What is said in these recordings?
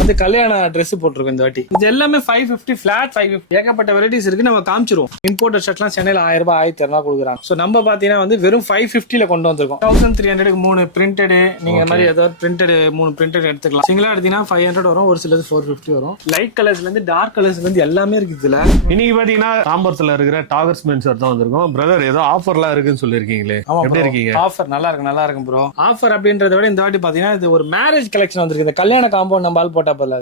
வந்து கல்யாண Dress போட்டிருக்கோம் இந்த வாட்டி. இது எல்லாமே 550 ஃபிளாட் 550 ஏகப்பட்ட வெரைட்டிஸ் இருக்கு. நம்ம காமிச்சிருவோம். இம்போர்ட்டட் ஷர்ட்லாம் சென்னையில 1000 ரூபாய் 1200 கொடுக்குறாங்க. சோ நம்ம பாத்தீங்கன்னா வந்து வெறும் 550ல கொண்டு வந்திருக்கோம். 1300 3 பிரிண்டட், நீங்க இந்த மாதிரி ஏதாவது பிரிண்டட் 3 பிரிண்டட் எடுத்துக்கலாம். சிங்கிளா எடுத்தீங்கன்னா 500 வரும், ஒரு சிலது 450 வரும். லைட் கலர்ஸ்ல இருந்து டார்க் கலர்ஸ்ல இருந்து எல்லாமே இருக்கு இதுல. இன்னைக்கு பாத்தீங்கன்னா தாம்பரத்துல இருக்கிற டாகர்ஸ் மென்ஸ் தான் வந்திருக்கோம். பிரதர் ஏதோ ஆஃபர்லாம் இருக்குன்னு சொல்லிருக்கீங்களே, எப்படி இருக்கீங்க? ஆஃபர் நல்லா இருக்கு ப்ரோ. ஆஃபர் அப்படின்றத விட இந்த வாட்டி பாத்தீங்கன்னா இது ஒரு மேரேஜ் கலெக்ஷன் வந்திருக்கு. இந்த கல்யாண காம்பவுண்ட் நம்ம ஆள் போட்டா போல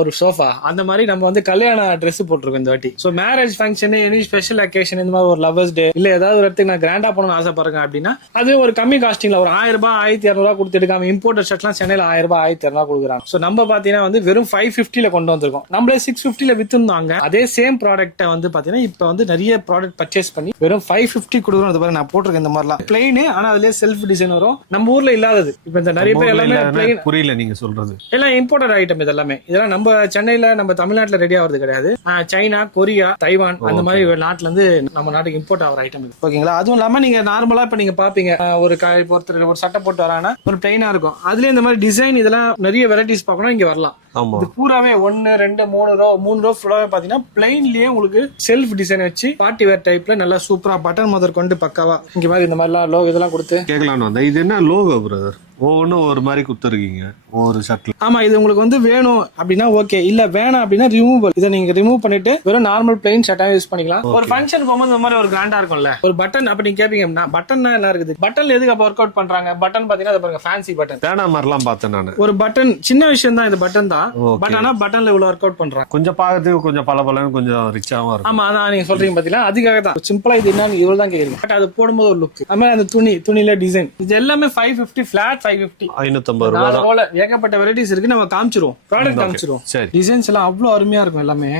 ஒரு சோஃபா அந்த மாதிரி நம்ம வந்து கல்யாண Dress போட்டிருக்கோம் இந்த வாட்டி. So marriage function, any special occasion, இந்த மாதிரி ஒரு லவர்ஸ் டே இல்ல ஏதாவது ஒரு இடத்துக்கு நான் கிராண்டா போகணும்னு ஆசைப்படுறேன் அப்படின்னா அது ஒரு கம்மி காஸ்டிங்ல ஒரு 1000 ரூபாய் 1200 ரூபாய் கொடுத்து எடுக்காம இம்போர்ட்டட் ஷர்ட்லாம் சென்னையில 1000 ரூபாய் 1200 ரூபாய் கொடுக்குறாங்க. சோ நம்ம பாத்தீங்கன்னா வந்து வெறும் 550ல கொண்டு வந்திருக்கோம். நம்மளே 650ல வித்துருந்தாங்க. அதே சேம் ப்ராடக்ட்டை வந்து பாத்தீங்கன்னா இப்ப வந்து நிறைய ப்ராடக்ட் பர்ச்சேஸ் பண்ணி வெறும் 550 கொடுக்குறோம். அது பாருங்க நான் போட்டிருக்கேன் இந்த மாதிரிலாம் பிளைன், ஆனா அதுலயே செல்ஃப் டிசைன் வரும். நம்ம ஊர்ல இல்லாதது. இப்ப இந்த நிறைய பேர் எல்லாமே பிளைன். புரியல நீங்க சொல்றது. எல்லாம் இம்போர்ட்டட் ஐட்டம் இதெல்லாம் நம்ம சென்னையில நம்ம தமிழ்நாட்டுல ரெடி ஆகுறது கிடையாது. சைனா, கொரியா, தைவான் அந்த மாதிரி நாட்டுல இருந்து நம்ம நாட்டுக்கு இம்போர்ட் ஆகிற ஐட்டம் இது. ஓகேங்களா? அதுவும் இல்லாம நீங்க நார்மலா இப்ப நீங்க பாப்பீங்க ஒரு ஒருத்தர் ஒரு சட்டை போட்டு வரானா ஒரு பிளைனா இருக்கும். அதுல இந்த மாதிரி டிசைன் இதெல்லாம் நிறைய வெரைட்டிஸ் பார்க்கணும் இங்க வரலாம். இது பூராவே 1 2 3 ரோ ஃபுல்லாவே பாத்தீங்கன்னா பிளைன்லயே உங்களுக்கு செல்ஃப் டிசைன் வச்சு பார்ட்டி வேர் டைப்ல நல்லா சூப்பரா பட்டன் முதல் கொண்டு பக்காவா இங்க மாதிரி இந்த மாதிரிலாம் லோகோ இதெல்லாம் கொடுத்து கேட்கலான்னு. இது என்ன லோகோ பிரதர்? ஒவ்வொன்னும் ஒரு மாதிரி கொடுத்துருக்கீங்க ஒரு ஷர்ட்ல. ஆமா, இது உங்களுக்கு வந்து வேணும் அப்படின்னா ஓகே, இல்ல வேணாம் அப்படின்னா ரிமூவல். இதை நீங்க ரிமூவ் பண்ணிட்டு வெறும் நார்மல் பிளைன் ஷர்ட்டா யூஸ் பண்ணிக்கலாம். ஒரு ஃபங்க்ஷன் போகும்போது இந்த மாதிரி ஒரு கிராண்டா இருக்கும்ல, ஒரு பட்டன் அப்படி நீங்க கேப்பீங்க பட்டன் என்ன இருக்குது, பட்டன்ல எதுக்கு அப்ப ஒர்க் அவுட் பண்றாங்க? பட்டன் பாத்தீங்கன்னா அது பாருங்க ஃபேன்சி பட்டன் வேணா மாதிரிலாம் பார்த்தேன் நான். ஒரு பட்டன் சின்ன விஷயம் தான், இது பட்டன் தான். பட் ஆனா பட்டன்ல இவ்வளவு ஒர்க் அவுட் பண்றாங்க. கொஞ்சம் பார்க்கறதுக்கு கொஞ்சம் பளபளன்னு கொஞ்சம் ரிச்சாவும் இருக்கும். ஆமா, அதான் நீங்க சொல்றீங்க பாத்தீங்களா, அதுக்காக தான் சிம்பிளா இது என்ன இவ்வளவு தான் கேக்குறீங்க. பட் அது போடும்போது ஒரு லுக். அது மாதிரி அந்த துணியில டிசைன் இது எல்லாமே 550 ஃபிளாட் 550 550 ரூபாய். ஏகப்பட்ட வெரைட்டிஸ் இருக்கு. நம்ம காமிச்சிருவோம், ப்ராடக்ட் காமிச்சிருவோம். டிசைன்ஸ் எல்லாம் அவ்வளவு அருமையா இருக்கும். எல்லாமே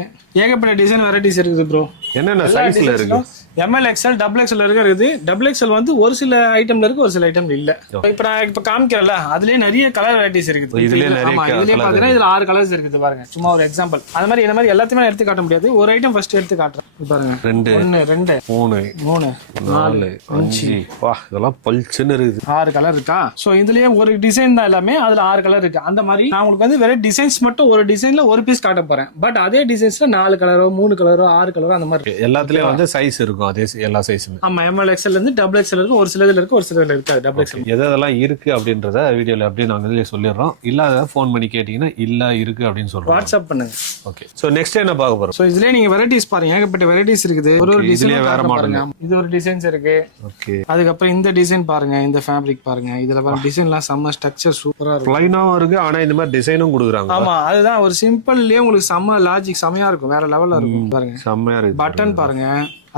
ஏகப்பட்ட டிசைன் வெரைட்டிஸ் இருக்குது ப்ரோ. என்னென்ன சைஸ்ல இருக்கு? ML XL XXL இருக்குது. XXL வந்து ஒரு சில ஐட்டம்ல இருக்கு, ஒரு சில ஐட்டம்ல இல்ல. இப்ப நான் காமிக்கிறேன்ல, அதுலயே நிறைய கலர் வெரைட்டிஸ் இருக்குது. இதுலயே பாத்தீங்கன்னா இதுல 6 கலர்ஸ் இருக்குது பாருங்க. சும்மா ஒரு எக்ஸாம்பிள். அது மாதிரி என்ன மாதிரி எல்லாத்தையுமே எடுத்து காட்ட முடியாது. ஒரு ஐட்டம் ஃபர்ஸ்ட் எடுத்து காட்டுறேன் பாருங்க. 2 1 2 3 4 5 வா, இதெல்லாம் பல்சன்னு இருக்குது. 6 கலர் இருக்கா? சோ இதுலயே ஒரு டிசைன் தான் எல்லாமே, அதுல 6 கலர் இருக்கு. அந்த மாதிரி நான் உங்களுக்கு வந்து வெறும் டிசைன்ஸ் மட்டும் ஒரு டிசைன்ல ஒரு பீஸ் காட்ட போறேன். பட் அதே டிசைன்ஸ்ல 4 கலரோ 3 கலரோ 6 கலரோ அந்த மாதிரி எல்லாத்துலயும் வந்து சைஸ் இருக்கும். அதே எல்லா சைஸுமே. ஆமா, ML XL இருந்து XXL இருக்கு. ஒரு சிலதுல இருக்கு, ஒரு சிலதுல இருக்காது. XXL எதெல்லாம் இருக்கு அப்படின்றத வீடியோல அப்படியே நாங்க இதுலயே சொல்லிடுறோம். இல்லாத ஃபோன் பண்ணி கேட்டீங்கன்னா இல்ல இருக்கு அப்படின்னு சொல்றோம். வாட்ஸ்அப் பண்ணுங்க. ஓகே. சோ நெக்ஸ்ட் என்ன பார்க்க போறோம்? சோ இதுலயே நீங்க வெரைட்டிஸ் பாருங்க, ஏகப்பட்ட வெரைட்டிஸ் இருக்குது. ஒரு டிசைன்ல வேற மாடல். இது ஒரு டிசைன்ஸ் இருக்கு. ஓகே. அதுக்கு அப்புறம் இந்த டிசைன் பாருங்க, இந்த ஃபேப்ரிக் பாருங்க. இதுல பாருங்க டிசைன்லாம் செம்ம ஸ்ட்ரக்சர் சூப்பரா இருக்கு. ப்ளைனாவும் இருக்கு, ஆனா இந்த மாதிரி டிசைனும் கொடுக்குறாங்க. ஆமா, அதுதான் ஒரு சிம்பிள்லயே உங்களுக்கு செம்ம லாஜிக் செமையா இருக்கும். வேற லெவல்ல இருக்கும் பாருங்க. செம்மையா இருக்கு. பட்டன் பாருங்க.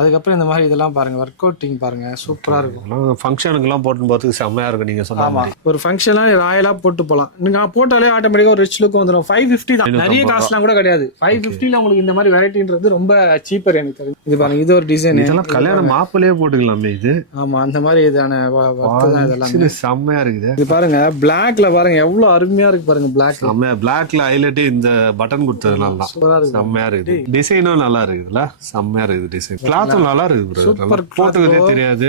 அதுக்கப்புறம் இந்த மாதிரி இதெல்லாம் பாருங்க, ஒர்க் அவுட்டிங் பாருங்க, சூப்பரா இருக்கும். ஃபங்க்ஷனுக்கு எல்லாம் போட்டு போறதுக்கு செம்மையா இருக்கு. நீங்க சொன்ன மாதிரி ஒரு ஃபங்க்ஷன்லாம் ராயலா போட்டு போலாம். நீங்க போட்டாலே ஆட்டோமேட்டிக்கா ஒரு ரிச் லுக் வந்துடும். 550 தான், நிறைய காஸ்ட்லாம் கூட கிடையாது. 550ல உங்களுக்கு இந்த மாதிரி வெரைட்டின்றது ரொம்ப சீப்பர் எனக்கு தெரியும். இது பாருங்க, இது ஒரு டிசைன். இதெல்லாம் கல்யாண மாப்பிளையே போட்டுக்கலாமே இது. ஆமா, அந்த மாதிரி இதான இதெல்லாம் செம்மையா இருக்குது. இது பாருங்க, பிளாக்ல பாருங்க எவ்வளவு அருமையா இருக்கு பாருங்க. பிளாக் செம்மையா, பிளாக்ல ஹைலைட் இந்த பட்டன் கொடுத்ததுனால தான் செம்மையா இருக்குது. டிசைனும் நல்லா இருக்குதுல்ல, செம்மையா இருக்குது டிசைன். கிளாத்தும் நல்லா இருக்குது. சூப்பர், போட்டுக்கிறதே தெரியாது.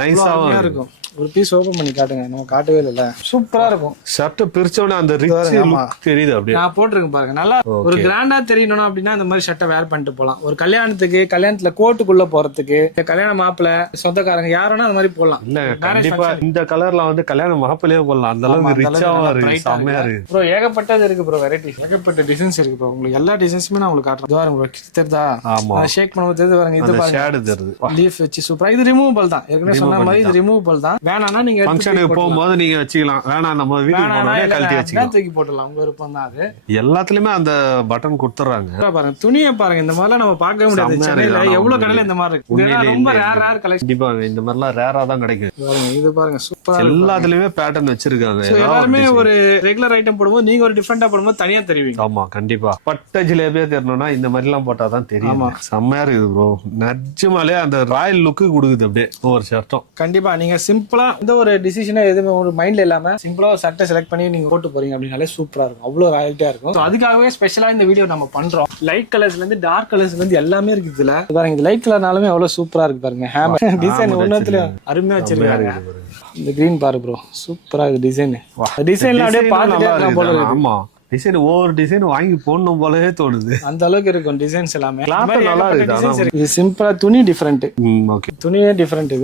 நைஸாவும் இருக்கும். ஒரு பீஸ் ஓபன் பண்ணி காட்டுங்க, நம்ம காட்டவே இல்ல. சூப்பரா இருக்கும். ஷர்ட் பிரிச்சோட அந்த ரிச் லுக் தெரியுது. அப்படியே நான் போட்டுருக்கேன் பாருங்க. நல்லா ஒரு கிராண்டா தெரியணும் அப்படின்னா இந்த மாதிரி ஷர்ட்டை வேர் பண்ணிட்டு போலாம். ஒரு கல்யாணத்துல கோட்டுக்குள்ள போறதுக்கு, கல்யாண மாப்பிள்ள சொந்தக்காரங்க யாருன்னா அந்த மாதிரி போடலாம். இல்ல கண்டிப்பா இந்த கலர்ல வந்து கல்யாண மாப்பிள்ளையே போடலாம். அந்த அளவுக்கு ரிச்சாவும் இருக்கு, செமையா இருக்கு ப்ரோ. ஏகப்பட்டது இருக்கு ப்ரோ, வெரைட்டிஸ் ஏகப்பட்ட டிசைன்ஸ் இருக்கு ப்ரோ. உங்களுக்கு எல்லா டிசைன்ஸுமே நான் உங்களுக்கு காட்டுறேன். பாருங்க ப்ரோ, தெரியுதா? ஆமா, ஷேக் பண்ணும்போது தெரியுது பாருங்க. இது பாருங்க, ஷேட் தெரியுது. லீஃப் வச்சு சூப்பரா. இது ரிமூவபிள் தான். ஏற்கனவே சொன்ன மாதிரி இது ரிமூவபிள் தான். வேணாம்னா நீங்க ஃபங்க்ஷனுக்கு போகும்போது நீங்க வச்சுக்கலாம். வேணாம் நம்ம வீட்டுக்கு போனோம்னா கழட்டி வச்சுக்கலாம், தூக்கி போடலாம். உங்க விருப்பம் தான் அது. எல்லாத்துலயுமே அந்த பட்டன் கொடுத்துறாங்க. பாருங்க துணியை பாருங்க, இந்த மாதிரிலாம் நம்ம பார்க்கவே முடியாது. சென்னையில எவ்வளவு கடையில இந்த மாதிரி இருக்கு. ரொம்ப ரேர் கலெக்ஷன். கண்டிப்பா இந்த மாதிரிலாம் ரேரா தான் கிடைக்கும். பாருங்க, இது பாருங்க சூப்பரா. எல்லாத்துலயுமே பேட்டர்ன் வச்சிருக்காங்க. எல்லாருமே ஒரு ரெகுலர் ஐட்டம் போடும்போது நீங்க ஒரு டிஃபரெண்டா போடும்போது தனியா தெரிவிங்க. ஆமா, கண்டிப்பா. பட்ட ஜிலேபியா தெரியணும்னா இந்த மாதிரி எல்லாம் போட்டாதான் தெரியும். செம்மையா இருக்குது ப்ரோ. நஜ்ஜமாலே அந்த ராயல் லுக்கு கொடுக்குது அப்படியே ஒவ்வொரு ஷர்ட்டும். கண்டிப்பா நீங்க சிம்பிளா இந்த ஒரு டிசிஷனை எதுவுமே ஒரு மைண்ட்ல இல்லாம சிம்பிளா ஒரு சட்டை செலக்ட் பண்ணி நீங்க போட்டு போறீங்க அப்படின்னாலே சூப்பரா இருக்கும். அவ்வளவு ராயல்ட்டியா இருக்கும். அதுக்காகவே ஸ்பெஷலா இந்த வீடியோ நம்ம பண்றோம். லைட் கலர்ஸ்ல இருந்து டார்க் கலர்ஸ்ல இருந்து எல்லாமே இருக்கு இதுல. பாருங்க, இது லைட் கலர்னாலுமே அவ்வளவு சூப்பரா இருக்கு பாருங்க. ஹேமர் டிசைன் ஒன்னத்துல அருமையா வச்சிருக்காங்க. இந்த கிரீன் பாரு ப்ரோ, சூப்பரா இது டிசைன். டிசைன்ல அப்படியே பாத்துட்டே இருக்கலாம் போல இருக்கு. ஆமா, டிசைன் ஒவ்வொரு டிசைன் வாங்கி போடணும் போலவே தோணுது. அந்த அளவுக்கு இருக்கும் டிசைன்ஸ் எல்லாமே. கிளாத் நல்லா இருக்கு. இது சிம்பிளா துணி டிஃபரெண்ட். Okay, துணியே different.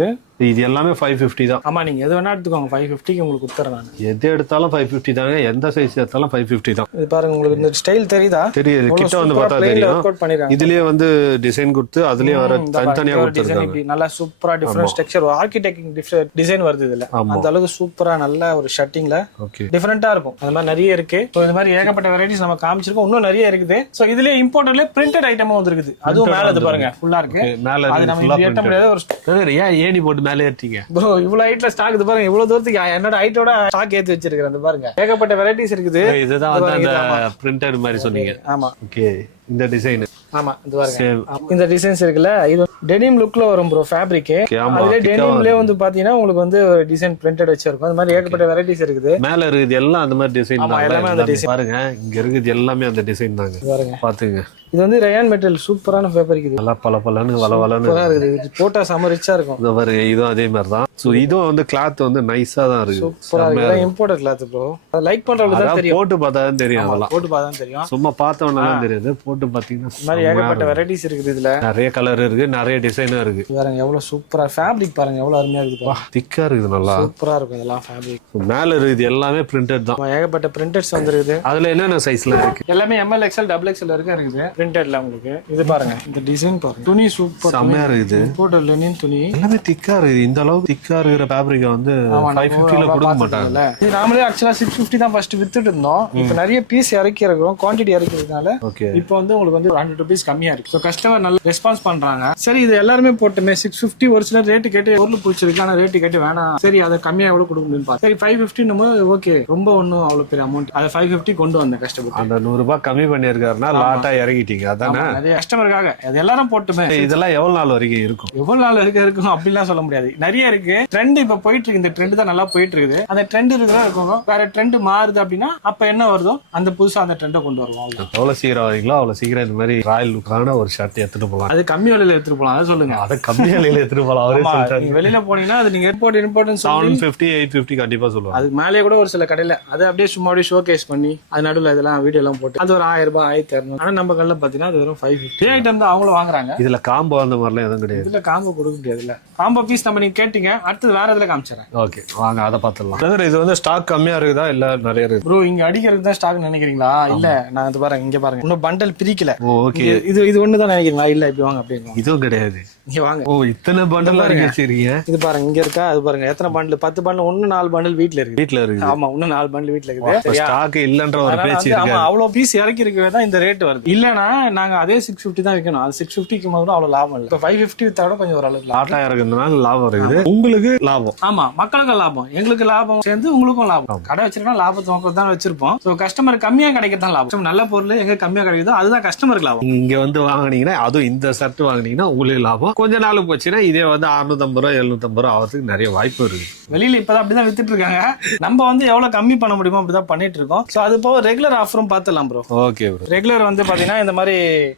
இது எல்லாமே 550 தான். ஆமா, நீங்க எது வேணா எடுத்துக்கோங்க, 550க்கு உங்களுக்கு கொடுத்துறேன் நான். எது எடுத்தாலும் 550 தாங்க, எந்த சைஸ் எடுத்தாலும் 550 தான். இது பாருங்க, உங்களுக்கு இந்த ஸ்டைல் தெரியுதா? தெரியுது, கிட்ட வந்து பார்த்தா தெரியும். இதுலயே வந்து டிசைன் கொடுத்து அதுலயே வர தனித்தனியா கொடுத்திருக்காங்க. நல்லா சூப்பரா டிஃபரண்ட் ஸ்ட்ரக்சர், ஆர்க்கிடெக்டிங் டிசைன் வருது இதுல. அந்த அளவுக்கு சூப்பரா நல்ல ஒரு ஷட்டிங்ல டிஃபரெண்டா இருக்கும். அந்த மாதிரி நிறைய இருக்கு. இந்த மாதிரி ஏகப்பட்ட வெரைட்டிஸ் நம்ம காமிச்சிருக்கோம், இன்னும் நிறைய இருக்குது. சோ இதுலயே இம்போர்ட்டட்ல பிரிண்டட் ஐட்டமும் வந்திருக்குது. அதுவும் மேல இது பாருங்க ஃபுல்லா இருக்கு. அது நம்ம ஏத்த முடியாத ஒரு ஏணி போட்டு மேலே ஏற்றிங்க ப்ரோ. இவ்வளவு ஹைட்ல ஸ்டாக் இது பாருங்க, இவ்வளவு தூரத்துக்கு என்னோட ஹைட்டோட ஸ்டாக் ஏத்தி வச்சிருக்கேன். அந்த பாருங்க ஏகப்பட்ட வெரைட்டிஸ் இருக்குது. இதுதான் வந்து அந்த பிரிண்டட் மாதிரி சொன்னீங்க. ஆமா, ஓகே. இந்த டிசைன் ஆமா, இது பாருங்க. இந்த டிசைன்ஸ் இருக்குல்ல, இது டெனிம் லுக்ல வரும் ப்ரோ ஃபேப்ரிக். அதுல டெனிம்லயே வந்து பாத்தீங்கன்னா உங்களுக்கு வந்து ஒரு டிசைன் பிரிண்டட் வச்சிருக்கும். அந்த மாதிரி ஏகப்பட்ட வெரைட்டிஸ் இருக்குது. மேல இருக்குது எல்லாம் அந்த மாதிரி டிசைன் தான். எல்லாமே அந்த டிசைன் பாருங்க, இங்க இருக்குது எல்லாமே அந்த டிசைன் தாங்க. பாருங்க, பாத்துங்க. இது வந்து ரயான் மெட்டீரியல், சூப்பரான ஃபேப்ரிக். இது நல்லா பளபளன்னு வளவளன்னு இருக்குது. போட்டா செம ரிச்சா இருக்கும். இந்த பாருங்க, இதுவும் அதே மாதிரி தான். சோ இதுவும் வந்து கிளாத் வந்து நைஸா தான் இருக்கு. சூப்பரா இருக்கு. Imported cloth bro. அது லைக் பண்றவங்களுக்கு தான் தெரியும். போட்டு பார்த்தா தான் தெரியும். அதெல்லாம் போட்டு பார்த்தா தான் தெரியும். சும்மா பார்த்தவனா தான் தெரியாது. போட்டு பாத்தீங்கன்னா இந்த மாதிரி ஏகப்பட்ட வெரைட்டிஸ் இருக்குது. இதுல நிறைய கலர் இருக்கு, நிறைய டிசைனும் இருக்கு. பாருங்க எவ்வளவு சூப்பரா ஃபேப்ரிக், பாருங்க எவ்வளவு அருமையா இருக்கு. திக்கா இருக்குது, நல்லா சூப்பரா இருக்கும் இதெல்லாம் ஃபேப்ரிக். மேல இருக்குது எல்லாமே பிரிண்டட் தான். ஏகப்பட்ட பிரிண்டட்ஸ் வந்துருக்குது. அதுல என்னென்ன சைஸ்ல இருக்கு? எல்லாமே ML XL XXL வரைக்கும் இருக்குது பிரிண்டட்ல உங்களுக்கு. இது பாருங்க, இந்த டிசைன் பாருங்க, துணி சூப்பர் செமையா இருக்குது. இம்போர்ட்டட் லெனின் துணி எல்லாமே திக்கா இருக்குது. இந்த அளவுக்கு திக்கா இருக்கிற ஃபேப்ரிக் வந்து 550ல கொடுக்க மாட்டாங்க. இது நாமளே ஆக்சுவலா 650 தான் ஃபர்ஸ்ட் வித்துட்டு இருந்தோம். இப்போ நிறைய பீஸ் இறக்கி இருக்கிறோம், குவாண்டிட்டி இறக்கிறதுனால இப்போ வந்து உங்களுக்கு வந்து 100 rupees கம்மியா இருக்கு. ஸோ கஸ்டமர் நல்ல ரெஸ்பான்ஸ் பண்றாங்க. சரி, இது எல்லாருமே போட்டுமே 650 ஒரு சில ரேட்டு கேட்டு பொருள் பிடிச்சிருக்கு, ஆனா ரேட்டு கேட்டு வேணாம், சரி அதை கம்மியா எவ்வளவு கொடுக்க முடியும் பார்த்தா சரி 550 ஓகே, ரொம்ப ஒன்றும் அவ்வளவு பெரிய அமௌண்ட். அதை 550 கொண்டு வந்தேன் கஷ்டப்பட்டு. அந்த 100 ரூபாய் கம்மி பண்ணிருக்காருன்னா லாட்டா இறங்கிட்டீங்க. அதானே நிறைய கஸ்டமருக்காக அது எல்லாரும் போட்டுமே. இதெல்லாம் எவ்வளவு நாள் வரைக்கும் இருக்கும்? எவ்வளவு நாள் இருக்கும் அப்படிலாம் சொல்ல முடியாது. நிறைய இருக்கு. ட்ரெண்ட் இப்ப போயிட்டு இருக்கு. இந்த ட்ரெண்ட் தான் நல்லா போயிட்டு இருக்குது. அந்த ட்ரெண்ட் இருக்கிறதா இருக்கும். வேற ட்ரெண்ட் மாறுது அப்படின்னா அப்ப என்ன வருதோ அந்த புதுசா அந்த ட்ரெண்டை கொண்டு வருவோம். எவ்வளவு சீக்கிரம் வரீங்களோ அவ்வளவு சீக்கிரம் இந்த மாதிரி ராயல் லுக்கான ஒரு ஷர்ட் எடுத்துட்டு போகலாம். அது கம்மி விலையில எடுத்துட்டு போகலாம். அதை சொல்லுங்க. அதை கம்மி விலையில எடுத்துட்டு போகலாம். அவரே சொல்றாரு. வெளியில போனீங்கன்னா அது நீங்க இம்போர்ட் 750 850 கண்டிப்பா சொல்லுவாங்க. அது மேலே கூட ஒரு சில கடையில அது அப்படியே சும்மா அப்படியே ஷோ கேஸ் பண்ணி அது நடுவில் இதெல்லாம் வீடியோ எல்லாம் போட்டு அது ஒரு 1000 ரூபாய் 1200. ஆனா நம்ம கடையில பாத்தீங்கன்னா அது வெறும் 550 ஐட்டம் தான் அவங்களும் வாங்குறாங்க. இதுல காம்போ அந்த மாதிரிலாம் எதுவும் கிடையாது. இதுல காம்போ கொடுக்க முடியாதுல்ல. காம்போ பீஸ் நம்ம நீங்க கேட்டீங்க, அடுத்து வேற இதுல காமிச்சிடறேன். ஓகே, வாங்க அதை பாத்துடலாம். இது வந்து ஸ்டாக் கம்மியா இருக்குதா இல்ல நிறைய இருக்கு? ப்ரோ, இங்க அடிக்கிறது தான் ஸ்டாக் நினைக்கிறீங்களா? இல்ல, நான் அது பாருங்க, இங்க பாருங்க, இன்னும் பண்டல் பிரிக்கல. ஓகே, இது ஒண்ணுதான் நினைக்கிறீங்களா? இல்ல, இப்படி வாங்க அப்படிங்க. இதுவும் கிடையாது. இங்க வாங்க. ஓ, இத்தனை பண்டல் வச்சிருக்கீங்க. இது பாருங்க, இங்க இருக்கா? அது பாருங்க எத்தனை பண்டல், 10 பண்டல், இன்னும் 4 பண்டல் வீட்ல இருக்கு. ஆமா, இன்னும் 4 பண்டல் வீட்ல இருக்கு. ஸ்டாக் இல்லன்ற ஒரு பேச்சு இருக்கு. ஆமா, அவ்வளவு பீஸ் இறக்கி இருக்கவே தான் இந்த ரேட் வருது. இல்லனா நாங்க அதே 650 தான் விக்கணும். அது 650க்கு மட்டும் அவ்வளவு லாபம் இல்ல. 550 வித்தா கூட கொஞ்சம் ஓரளவுக்கு லாட்டா இறக்குறதுனால லாபம் இருக்குது. உங்களுக்கு லாபம். ஆமா, மக்களுக்கு லாபம், எங்களுக்கு லாபம் சேர்ந்து உங்களுக்கும் லாபம். கடை வச்சிருக்கா லாபத்தை நோக்கம் தான் வச்சிருப்போம். சோ கஸ்டமர் கம்மியா கிடைக்கத்தான் லாபம். நல்ல பொருள் எங்க கம்மியா கிடைக்குதோ அதுதான் கஸ்டமருக்கு லாபம். இங்க வந்து வாங்குனீங்கன்னா, அதுவும் இந்த ஷர்ட் வாங்குனீங்கன்னா உங்களுக்கு லாபம். கொஞ்ச நாள் போச்சுன்னா இதே வந்து 650 ரூபாய் 750 ரூபாய் ஆகிறதுக்கு நிறைய வாய்ப்பு இருக்கு. வெளியில இப்பதான் அப்படிதான் வித்துட்டு இருக்காங்க. நம்ம வந்து எவ்வளவு கம்மி பண்ண முடியுமோ அப்படிதான் பண்ணிட்டு இருக்கோம். சோ அது போக ரெகுலர் ஆஃபரும் பாத்துலாம் ப்ரோ. Okay bro. ரெகுலர் வந்து பாத்தீங்கன்னா இந்த மாதிரி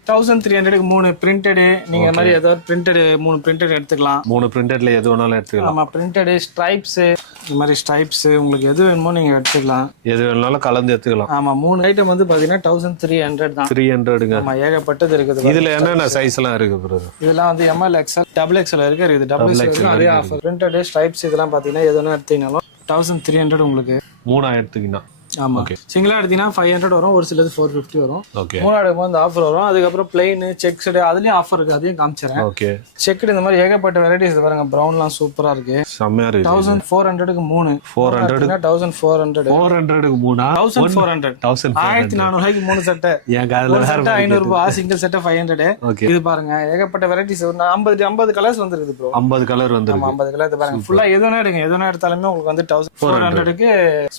1300க்கு 3 பிரிண்டட், நீங்க இந்த மாதிரி ஏதாவது பிரிண்டட் 3 பிரிண்டட் எடுத்துக்கலாம். 3 பிரிண்டட்ல எது வேணாலும் எடுத்துக்கலாம். ஆமா, பிரிண்டட், ஸ்ட்ரைப்ஸ், இந்த மாதிரி ஸ்ட்ரைப்ஸ் உங்களுக்கு எது வேணுமோ நீங்க எடுத்துக்கலாம். எது வேணாலும் கலந்து எடுத்துக்கலாம். ஆமா, 3 ஐட்டம் வந்து பாத்தீங்கன்னா 1300 தான். 300ங்க. ஆமா, ஏகப்பட்டது இருக்குது. இதுல என்னென்ன சைஸ் எல்லாம் இருக்கு ப்ரோ? இதெல்லாம் வந்து ML XL XXL வரைக்கும் இருக்குது. XXL அதே ஆஃபர். பிரிண்டட், ஸ்ட்ரைப்ஸ் இதெல்லாம் பாத்தீங்கன்னா எது வேணா எடுத்தீங்கனாலும் 1300 உங்களுக்கு 3000 எடுத்தீங்கன்னா. ஆமா, சிங்கிளா எடுத்தீங்கன்னா 500 வரும், ஒரு சிலது 450 வரும். ஓகே, மூணாவது வந்து ஆஃபர் வரும். அதுக்கப்புறம் பிளைன், செக்ஸ்டு அதுலயும் ஆஃபர் இருக்கு, அதையும் காமிச்சறேன். ஓகே, செக்டு இந்த மாதிரி ஏகப்பட்ட வெரைட்டிஸ் பாருங்க. பிரவுன்லாம் சூப்பரா இருக்கு, செமையா இருக்கு. 1400க்கு 3, 400 1400 400க்கு 3 1400 1400 ரூபாய்க்கு 3 சட்டை. ஏங்க அதுல வேற 500 ரூபாய், சிங்கிள் செட் 500. இது பாருங்க ஏகப்பட்ட வெரைட்டிஸ். 50 கலர்ஸ் வந்துருது ப்ரோ. 50 கலர் வந்துருக்கு. 50 கலர். இது பாருங்க ஃபுல்லா எதுனா எடுங்க, எதுனா எடுத்தாலுமே உங்களுக்கு வந்து 1400க்கு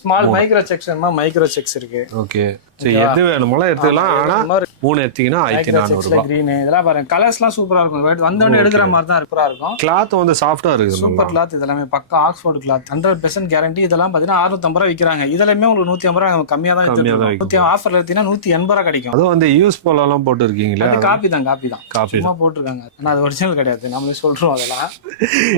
ஸ்மால் மைக்ரோ செக்ஷன், மைக்ரோ செக்ஸ் இருக்கு. ஓகே, சரி, எது வேணுமோ எடுத்துக்கலாம். ஆனா 3 எடுத்தீங்கன்னா 1400 ரூபாய். கிரீன் இதெல்லாம் பாருங்க, கலர்ஸ்லாம் சூப்பரா இருக்கும். வந்தவனே எடுக்கிற மாதிரி தான் சூப்பரா இருக்கும். கிளாத் வந்து சாஃப்ட்டா இருக்கு, சூப்பர் கிளாத். இதெல்லாம் பக்கா ஆக்ஸ்போர்ட் கிளாத், 100% கேரண்டி. இதெல்லாம் பாத்தீங்கன்னா 650 ரூபாய் விக்கிறாங்க. இதெல்லாமே உங்களுக்கு 150 ரூபாய் கம்மியா தான் விக்கும். ஆஃபர்ல எடுத்தீங்கன்னா 180 ரூபாய் கிடைக்கும். அது வந்து யூஸ் போலாம் போட்டு இருக்கீங்களா? அது காப்பி தான் சும்மா போட்டுருக்காங்க. ஆனா அது ஒரிஜினல் கிடையாது, நம்மளே சொல்றோம் அதெல்லாம்.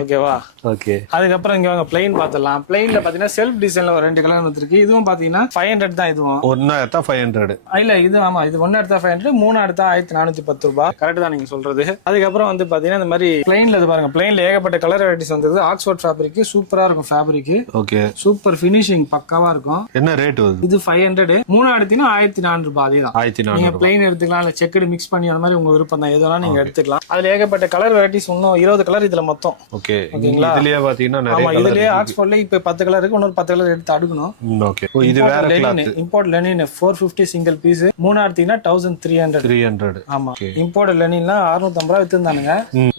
ஓகேவா? ஓகே. அதுக்கப்புறம் இங்க வாங்க, பிளைன் பாத்துடலாம். பிளைன்ல பாத்தீங்கன்னா செல்ஃப் டிசைன்ல ஒரு 2 கலர் வந்துருக்கு. இதுவும் பாத்தீங்கன்னா பாத்தீங்கன்னா 500 தான் இதுவும். ஒன்னா எடுத்தா 500. இல்ல இது ஆமா இது ஒன்னு எடுத்தா 500, 3 எடுத்தா 1410 ரூபாய். கரெக்ட் தான் நீங்க சொல்றது. அதுக்கப்புறம் வந்து பாத்தீங்கன்னா இந்த மாதிரி பிளைன்ல இது பாருங்க, பிளைன்ல ஏகப்பட்ட கலர் வெரைட்டிஸ் வந்தது. ஆக்ஸ்போர்ட் ஃபேப்ரிக் சூப்பரா இருக்கும். ஃபேப்ரிக் ஓகே, சூப்பர் ஃபினிஷிங் பக்காவா இருக்கும். என்ன ரேட் வருது? இது 500. 3 எடுத்தீங்கன்னா 1400 ரூபாய். அதே தான். 1400. நீங்க பிளைன் எடுத்துக்கலாம், இல்ல செக்குடு மிக்ஸ் பண்ணி அந்த மாதிரி உங்க விருப்பம் தான், எதுனா நீங்க எடுத்துக்கலாம். அதுல ஏகப்பட்ட கலர் வெரைட்டிஸ், இன்னும் 20 கலர் இதுல மொத்தம். ஓகே, இதுலயே பாத்தீங்கன்னா நிறைய கலர். இதுலயே ஆக்ஸ்போர்ட்ல இப்ப 10 கலர் இருக்கு, இன்னொரு 10 கலர் எடுத்து அடுக்கணும். ஓகே, இது வேற cloth. Import linen 450 single piece. 3 எடுத்தீங்கன்னா 1300. ஆமா, இம்போர்ட் லெனின்ல 650 ரூபாய் வித்துந்தானுங்க.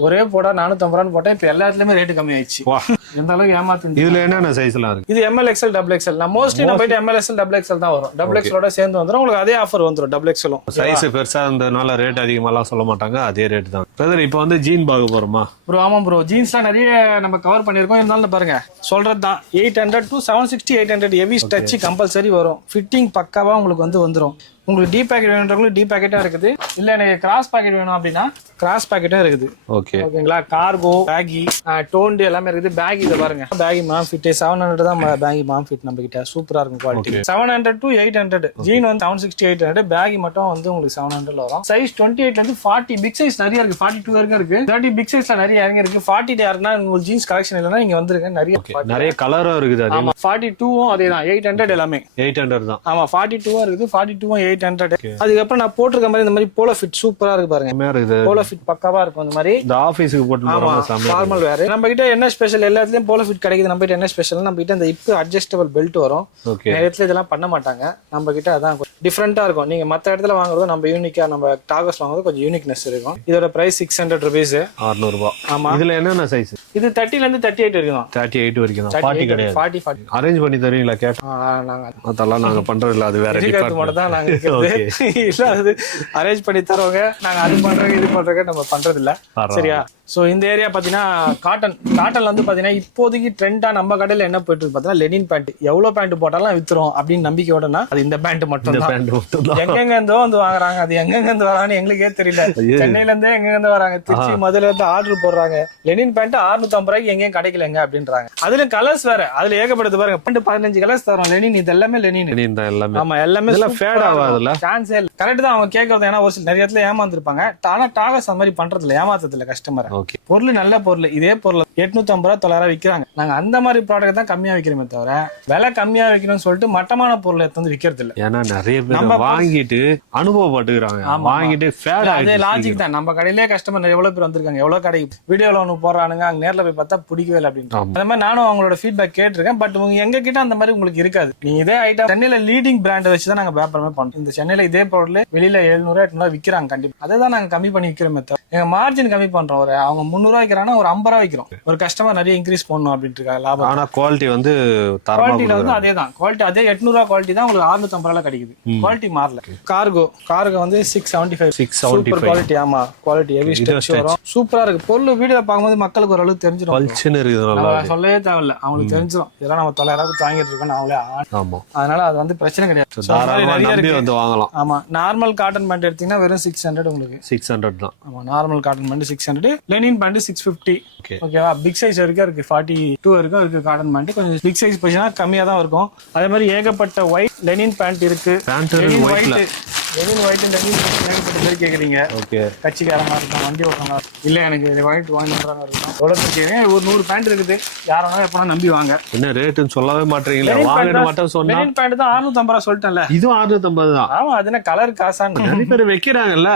ஒரே போடா 450 ரூபாய் போட்டா இப்ப எல்லா இடத்துலயுமே ரேட் கம்மி ஆயிடுச்சு. எந்த அளவுக்கு ஏமாத்து. இதுல என்னென்ன சைஸ்லாம் இருக்கு? இது ML XL டபுள் XL. நான் மோஸ்ட்லி நம்ம போயிட்டு ML XL டபுள் XL தான் வரும். டபுள் XLோட சேர்ந்து வந்துரும். உங்களுக்கு அதே ஆஃபர் வந்துரும் டபுள் XLம். சைஸ் பெருசா இருந்தனால ரேட் அதிகமாலாம் சொல்ல மாட்டாங்க, அதே ரேட் தான். பிரதர் இப்போ வந்து ஜீன் பார்க்க போறோமா? ப்ரோ ஆமா ப்ரோ, ஜீன்ஸ்லாம் நிறைய நம்ம கவர் பண்ணிருக்கோம். இருந்தாலும் பாருங்க சொல்றது தான் 800 to 760, 800 ஹெவி ஸ்ட்ரெச் கம்பல்சரி வரும். ஃபிட்டிங் பக்காவா உங்களுக்கு வந்துரும். உங்களுக்கு டி பேக்கெட் வேணுன்றவங்களுக்கு டி பேக்கெட்டா இருக்குது. இல்ல எனக்கு கிராஸ் பேக்கெட் வேணும் அப்படின்னா கிராஸ் பேக்கெட்டா இருக்குது. ஓகேங்களா? கார்கோ, பேகி, டோன்டு எல்லாமே இருக்குது. பேக் இதை பாருங்க, பேகி மாம் ஃபிட் 700 தான். பேகி மாம் ஃபிட் நம்ம கிட்ட சூப்பரா இருக்கும் குவாலிட்டி. 700 to 800. ஜீன் வந்து 760, 800. பேகி மட்டும் வந்து உங்களுக்கு 700 வரும். சைஸ் 28ல இருந்து 40 பிக் சைஸ் நிறைய இருக்கு. 42 வரைக்கும் இருக்கு. 30 பிக் சைஸ்ல நிறைய இறங்கி இருக்கு. 40 யாருன்னா உங்களுக்கு ஜீன்ஸ் கலெக்ஷன் இல்லைன்னா நீங்க வந்துருங்க. நிறைய கலரும் இருக்குது. ஆமா, 42ம் அதே தான். 800 எல்லாமே 800 தான். ஆமா, 42 இருக்குது. 42ம் 800. அதுக்கப்புறம் நான் போட்டிருக்க மாதிரி இந்த மாதிரி போலோ ஃபிட் சூப்பரா இருக்கு பாருங்க. போலோ ஃபிட் பக்காவா இருக்கும். இந்த மாதிரி இந்த ஆபீஸ்க்கு போட்டு ஃபார்மல் வேர். நம்ம கிட்ட என்ன ஸ்பெஷல், எல்லாத்துலயும் போலோ ஃபிட் கிடைக்குது. நம்ம கிட்ட என்ன ஸ்பெஷல், நம்ம கிட்ட இந்த ஹிப் அட்ஜஸ்டபிள் பெல்ட் வரும். நேரத்துல இதெல்லாம் பண்ண மாட்டாங்க. நம்ம கிட்ட அதான் டிஃபரெண்டா இருக்கும். நீங்க மத்த இடத்துல வாங்குறதோ நம்ம யூனிக்கா, நம்ம டாகஸ் வாங்குறது கொஞ்சம் யூனிக்னஸ் இருக்கும். இதோட பிரைஸ் 600 rupees. 600 ரூபாய். ஆமா, இதுல என்னென்ன சைஸ்? இது 30ல இருந்து 38 வரைக்கும். 38 வரைக்கும். 40 கிடையாது. 40 அரேஞ்ச் பண்ணி தருவீங்களா? நாங்க அதெல்லாம் நாங்க பண்றது இல்ல, அது வேற டிபார்ட்மென்ட் மட்டும் தான் நாங்க இல்ல, அது அரேஞ்ச் பண்ணி தருவாங்க. நாங்க அது பண்றோம் இது பண்றோம் நம்ம பண்றது இல்ல. சரியா? சோ இந்த ஏரியா பாத்தீங்கன்னா காட்டன்ல வந்து பாத்தீங்கன்னா இப்போதைக்கு ட்ரெண்டா நம்ம கடையில என்ன போயிட்டு இருக்கு பாத்தீங்கன்னா லெனின் பேண்ட். எவ்வளவு பேண்ட் போட்டாலும் வித்துரும் அப்படின்னு நம்பிக்கையோடனா அது இந்த பேண்ட் மட்டும் தான். எங்கெங்க இருந்தோ வந்து வாங்குறாங்க. அது எங்கெங்க இருந்து வராங்கன்னு எங்களுக்கே தெரியல. சென்னையில இருந்தே எங்க இருந்து வராங்க, திருச்சி மதுரையில இருந்து ஆர்டர் போடுறாங்க. லெனின் பேண்ட் 650 ரூபாய்க்கு எங்கேயும் கிடைக்கலங்க அப்படின்றாங்க. அதுல கலர்ஸ் வேற, அதுல ஏகப்பட்டது பாருங்க. 15 கலர்ஸ் தரும். லெனின் இது எல்லாமே லெனின் தான் எல்லாமே. ஆமா, எல்லாமே ஃபேட் ஆகாதுல. சான்ஸ் இல்ல. கரெக்ட் தான் அவங்க கேக்குறது. ஏன்னா ஒரு சில நிறைய இடத்துல ஏமாந்துருப்பாங்க. ஆனா டாகஸ் அந்த மாதிரி பண்றது இல்ல, ஏமாத்தது இல்ல கஸ்டமர். பொருள் நல்ல பொருள். இதே பொருள் 850 ரூபாய் 900 விற்கிறாங்க. நாங்க அந்த மாதிரி ப்ராடக்ட் தான் கம்மியா விற்கிறோமே தவிர விலை கம்மியா விற்கணும்னு சொல்லிட்டு மட்டமான பொருள் எடுத்து வந்து விற்கிறது இல்ல. ஏன்னா நிறைய பேர் வாங்கிட்டு அனுபவப்பட்டுக்கிறாங்க. வாங்கிட்டு ஃபேட் அதே லாஜிக் தான். நம்ம கடையிலேயே கஸ்டமர் எவ்வளவு பேர் வந்திருக்காங்க, எவ்வளவு கடை வீடியோல ஒண்ணு போடுறானுங்க, அங்க நேர்ல போய் பார்த்தா பிடிக்கவே இல்லை அப்படின்னு. அந்த மாதிரி நானும் அவங்களோட ஃபீட்பேக் கேட்டிருக்கேன். பட் உங்க எங்க கிட்ட அந்த மாதிரி உங்களுக்கு இருக்காது. நீங்க இதே ஐட்டம் சென்னையில லீடிங் பிராண்ட் வச்சுதான் நாங்க வியாபாரமே பண்றோம். இந்த சென்னையில இதே பொருள் வெளியில 700 800 விற்கிறாங்க. கண்டிப்பா அதை தான் நாங்க கம்மி பண்ணி விற்கிறோமே தவிர எங்க மார்ஜின் கம்மி பண்றோம். ஒரு அவங்க 300 ரூபாய் விற்கிறாங்கன்னா ஒரு 50 ரூபாய் விற்கிறோம். ஒரு கஸ்டமர் நிறைய இன்க்ரீஸ் பண்ணணும் அப்படின்ட்டு இருக்காங்க லாபம். ஆனா குவாலிட்டி வந்து குவாலிட்டில வந்து அதே தான். குவாலிட்டி அதே 800 ரூபாய் குவாலிட்டி தான் உங்களுக்கு 650 ரூபாய் கிடைக்குது. குவாலிட்டி மாறல. கார்கோ வந்து 675 குவாலிட்டி. ஆமா, குவாலிட்டி ஹெவி ஸ்ட்ரெச் வரும். சூப்பரா இருக்கு பொருள். வீடியோ பார்க்கும்போது மக்களுக்கு ஒரு அளவுக்கு தெரிஞ்சிடும். சொல்லவே தேவையில்ல, அவங்களுக்கு தெரிஞ்சிடும். இதெல்லாம் நம்ம 900 ரூபாய்க்கு வாங்கிட்டு இருக்கோம் அவங்களே. அதனால அது வந்து பிரச்சனை கிடையாது. வாங்கலாம். ஆமா, நார்மல் காட்டன் பேண்ட் எடுத்தீங்கன்னா வெறும் 600 உங்களுக்கு. 600 தான். ஆமா, normal cotton pant 600. Linen pant 650. ஓகேவா? பிக் சைஸ் வரைக்கும் இருக்கு. 42 வரைக்கும் இருக்கு காட்டன் பேண்ட். கொஞ்சம் பிக் சைஸ் போச்சுன்னா கம்மியா தான் இருக்கும். அதே மாதிரி ஏகப்பட்ட ஒயிட் லெனின் பேண்ட் இருக்கு. லெனின் ஒயிட் ஏகப்பட்ட பேர் கேக்குறீங்க. கட்சிக்காரமா இருக்கும், வண்டி ஓட்டுறவங்க இல்ல எனக்கு ஒயிட் வாங்கிடுறாங்க இருக்கும். ஒரு 100 பேண்ட் இருக்குது. யாரும் எப்பனா நம்பி வாங்க. என்ன ரேட்டுன்னு சொல்லவே மாட்டீங்களா? வாங்கிட மாட்டோம் சொன்னா. லெனின் பேண்ட் தான் 650 ரூபாய் சொல்லிட்டேன்ல. இதுவும் 650 தான். ஆமா, அது என்ன கலர் காசான்னு நிறைய பேர் வைக்கிறாங்கல்ல.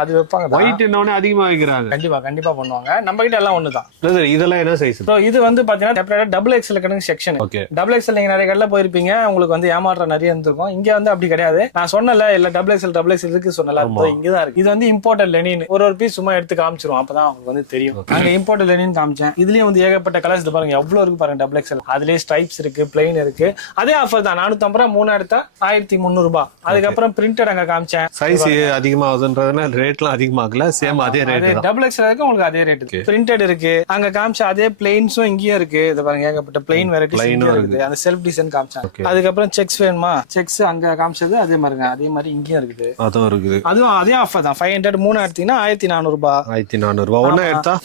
அது வைப்பாங்க. ஒயிட் இன்னொன்னு அதிகமா வைக்கிறாங்க. கண்டிப்பா பண்ணுவாங்க. நம்ம கிட்ட எல்லாம் ஒண்ணுதான். இதெல்லாம் என்ன சைஸ்? இது வந்து பாத்தீங்கன்னா டபுள் எக்ஸ்எல் கணக்கு செக்ஷன். டபுள் எக்ஸ்எல் நீங்க நிறைய கடையில போயிருப்பீங்க, உங்களுக்கு வந்து ஏமாற்ற நிறைய இருந்திருக்கும். இங்க வந்து அப்படி கிடையாது. நான் சொன்னல இல்ல டபுள் எக்ஸ்எல் இருக்கு சொன்னல, இங்கதான் இருக்கு. இது வந்து இம்போர்ட்டட் லெனின். ஒரு பீஸ் சும்மா எடுத்து காமிச்சிரும். அப்பதான் உங்களுக்கு வந்து தெரியும். அங்க இம்போர்ட்டட் லெனின் காமிச்சேன். இதுலயும் வந்து ஏகப்பட்ட கலர்ஸ் பாருங்க, எவ்வளவு இருக்கு பாருங்க. டபுள் எக்ஸ்எல் அதுலயே ஸ்ட்ரைப்ஸ் இருக்கு, பிளைன் இருக்கு. அதே ஆஃபர் தான். 450 ரூபாய் 3 எடுத்தா 1300 ரூபாய். அதுக்கப்புறம் பிரிண்டட் அங்க காமிச்சேன். சைஸ் அதிகமாகுதுன்றதுனால ரேட்லாம் அதிகமாகல. சேம் அதே ரேட். டபுள் எக்ஸ்எல் இருக்கு உங்களுக்கு அதே ரேட். பிரிண்டட் இருக்கு அங்க காமிச்ச அதே பிளைன்ஸும் இங்கேயும் இருக்கு. இது பாருங்க, ஏகப்பட்ட பிளைன் வெரைட்டிஸ் இருக்கு. அந்த செல்ஃப் டிசைன் காமிச்சாங்க. அதுக்கப்புறம் செக்ஸ் வேணுமா, செக்ஸ் அங்க காமிச்சது அதே மாதிரிங்க. அதே மாதிரி இங்கேயும் இருக்குது. அதுவும் இருக்குது. அதுவும் அதே ஆஃபர் தான். 500 3 எடுத்தீங்கன்னா 1400 ரூபாய். 1400 ரூபாய்.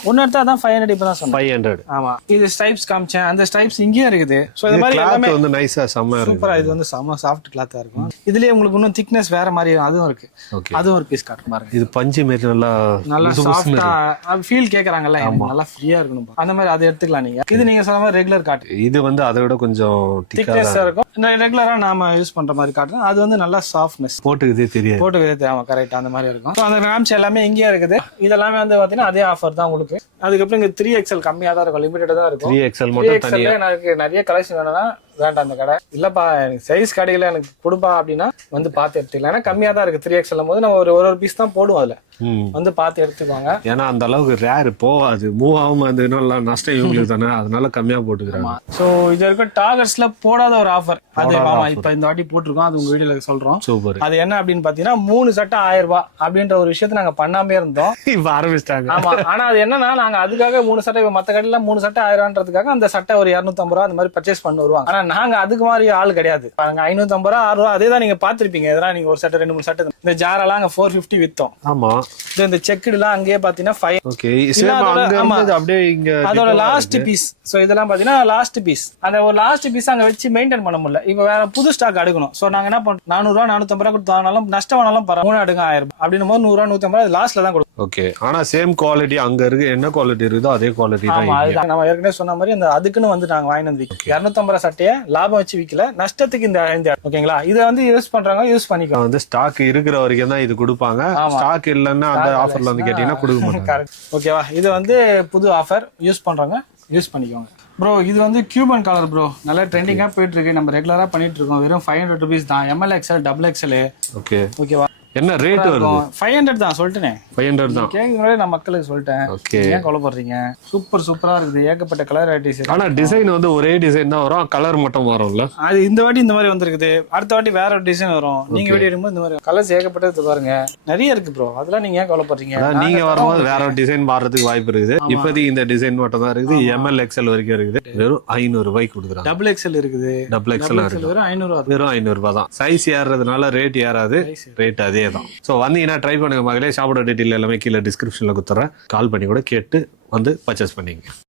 ஒன்னு எடுத்தா தான் 500 இப்பதான் சொன்னேன். 500. ஆமா. இது ஸ்ட்ரைப்ஸ் காமிச்சேன். அந்த ஸ்ட்ரைப்ஸ் இங்கேயும் இருக்குது. சோ இந்த மாதிரி எல்லாமே வந்து நைஸா செம்ம இருக்கு. சூப்பரா. இது வந்து செம்ம சாஃப்ட் கிளாத்தா இருக்கும். இதுலயே உங்களுக்கு இன்னும் திக்னஸ் வேற மாதிரி அதுவும் இருக்கு. அதுவும் ஒரு பீஸ் காட்டு பாருங்க. இது பஞ்சு மாதிரி நல்லா சாஃப்ட்டா ஃபீல் கேக்குறாங்கல்ல, நல்லா ஃப்ரீயா இருக்கணும். அந்த மாதிரி அதை எடுத்துக்கலாம் நீங்க. இது நீங்க சொன்ன மாதிரி ரெகுலர் காட்டு. இது வந்து அதை விட கொஞ்சம் திக்னஸ் இருக்கும். ரெகுலரா நாம யூஸ் பண்ற மாதிரி காட்டுறோம். அது வந்து நல்லா சாஃப்ட்னஸ். போட்டுக்குதே தெரியாது. ஆமா கரெக்ட். அந்த மாதிரி இருக்கும். அந்த ராம்ஸ் எல்லாமே இங்கேயே இருக்குது. இதெல்லாமே வந்து பாத்தீங்கன்னா அதே ஆஃபர் தான் உங்களுக்கு. அதுக்கப்புறம் இங்க 3XL கம்மியா தான் இருக்கும். லிமிட்டடா தான் இருக்கும். 3XL மட்டும் தனியா. எனக்கு நிறைய கலெக்ஷன் வேணும்னா வேண்டாம் அந்த கடை. இல்லப்பா எனக்கு சைஸ் கடையில எனக்கு கொடுப்பா அப்படின்னா வந்து பார்த்து எடுத்துக்கலாம். ஏன்னா கம்மியா தான் இருக்கு. 3XL போது நம்ம ஒரு பீஸ் தான் போடுவோம். அதுல வந்து பார்த்து எடுத்துக்குவாங்க. ஏன்னா அந்த அளவுக்கு ரேர் போவாது, மூவ் ஆகாம அது இன்னும் நஷ்டம் இவங்களுக்கு தானே, அதனால கம்மியா போட்டுக்கிறாங்க. சோ இது இருக்க டாகர்ஸ்ல போடாத ஒரு ஆஃபர் அது இப்ப இந்த வாட்டி போட்டிருக்கோம். அது உங்க வீடியோல சொல்றோம். சூப்பர். அது என்ன அப்படின்னு பாத்தீங்கன்னா 3 சட்டை 1000 ரூபாய் அப்படின்ற ஒரு விஷயத்த நாங்க பண்ணாமே இருந்தோம். இப்ப ஆரம்பிச்சிட்டாங்க. ஆமா. ஆனா அது என்னன்னா நாங்க அதுக்காக 3 சட்டை, மத்த கடையில 3 சட்டை 1000 அந்த சட்டை ஒரு 250 ரூபாய் அந்த மாதிரி பர்ச்சேஸ் பண்ணி வருவாங்க. ஆனா நாங்க அதுக்கு மாதிரி ஆள் கிடையாது. பாருங்க 550 ரூபாய் 6 ரூபாய் அதே தான் நீங்க பாத்திருப்பீங்க. இதெல்லாம் நீங்க ஒரு சட்டை 2-3 சட்டை. இந்த ஜாரெல்லாம் அங்க 450 வித்தோம். ஆமா. இந்த செக்குடு எல்லாம் அங்கேயே பாத்தீங்கன்னா 5. ஓகே. அப்படியே இங்க அதோட லாஸ்ட் பீஸ். சோ இதெல்லாம் பாத்தீங்கன்னா லாஸ்ட் பீஸ். அந்த ஒரு லாஸ்ட் பீஸ் அங்க வச்சு மெயின்டைன் பண்ண முடியல. இப்ப வேற புது ஸ்டாக் எடுக்கணும். சோ நாங்க என்ன பண்றோம், 400 ரூபாய் 450 ரூபாய் கொடுத்தாலும் நஷ்டம் ஆனாலும் பரவாயில்ல. 3 அடுங்க 1000 ரூபாய் அப்படின்னு போது 100 ரூபாய் 150 ரூபாய் லாஸ்ட்ல தான் கொடுக்கும். ஓகே. ஆனா சேம் குவாலிட்டி அங்க இருக்கு. என்ன குவாலிட்டி இருக்குதோ அதே குவாலிட்டி தான். நம்ம ஏற்கனவே சொன்ன மாதிரி அந்த அதுக்குன்னு வந்து நாங்க வாங்கி வந்து 250 ரூபாய் சட்டையை லாபம் வச்சு விக்கல, நஷ்டத்துக்கு இந்த ஓகேங்களா. இதை வந்து யூஸ் பண்றாங்க, யூஸ் பண்ணிக்கலாம். வந்து ஸ்டாக் இருக்கிற வரைக்கும் தான் இது கொடுப்பாங்க. ஸ்டாக் இல்லன்னா அந்த ஆஃபர்ல வந்து கேட்டீங்கன்னா கொடுக்க மாட்டாங்க. ஓகேவா. இது வந்து புது ஆஃபர், யூஸ் பண்றாங்க, யூஸ் பண்ணிக்கோங்க. ப்ரோ இது வந்து கியூபன் கலர் ப்ரோ, நல்லா ட்ரெண்டிங்கா போயிட்டு இருக்கு. நம்ம ரெகுலரா பண்ணிட்டு இருக்கோம். வெறும் 500 rupees தான். ML XL XXL. ஓகே. ஓகேவா. என்ன ரேட் வருது? 500 தான் சொல்லிட்டேனே. 500 தான். கேக்குறதே நான் மக்களுக்கு சொல்லிட்டேன். ஏன் கவலைப்படுறீங்க? சூப்பரா இருக்குது. ஏகப்பட்ட கலர் வெரைட்டிஸ். ஆனா டிசைன் வந்து ஒரே டிசைன் தான் வரும், கலர் மட்டும் மாறும்ல. அது இந்த வாட்டி இந்த மாதிரி வந்திருக்குது, அடுத்த வாட்டி வேற ஒரு டிசைன் வரும். நீங்க வீடியோ எடுக்கும்போது இந்த மாதிரி கலர்ஸ் ஏகப்பட்டது பாருங்க, நிறைய இருக்கு ப்ரோ. அதெல்லாம் நீங்க ஏன் கவலைப்படுறீங்க? நீங்க வரும்போது வேற ஒரு டிசைன் மாறதுக்கு வாய்ப்பு இருக்குது. இப்போதைக்கு இந்த டிசைன் மட்டும் தான் இருக்குது. ML XL வரைக்கும் இருக்குது. வெறும் 500 ரூபாய்க்கு கொடுக்குறாங்க. XXL இருக்குது. XXL இருக்கு. வெறும் 500 ரூபாய். வெறும் 500 ரூபாய் தான். சைஸ் ஏறதுனால ரேட் ஏறாது, ரேட் அதே தான். சோ வந்து ட்ரை பண்ணுங்க மகளே. ஷாப்போட டீடைல் எல்லாமே கீழே டிஸ்கிரிப்ஷன்ல கொடுத்துறேன். கால் பண்ணி கூட கேட்டு வந்து பர்ச்சேஸ் பண்ணிங்க.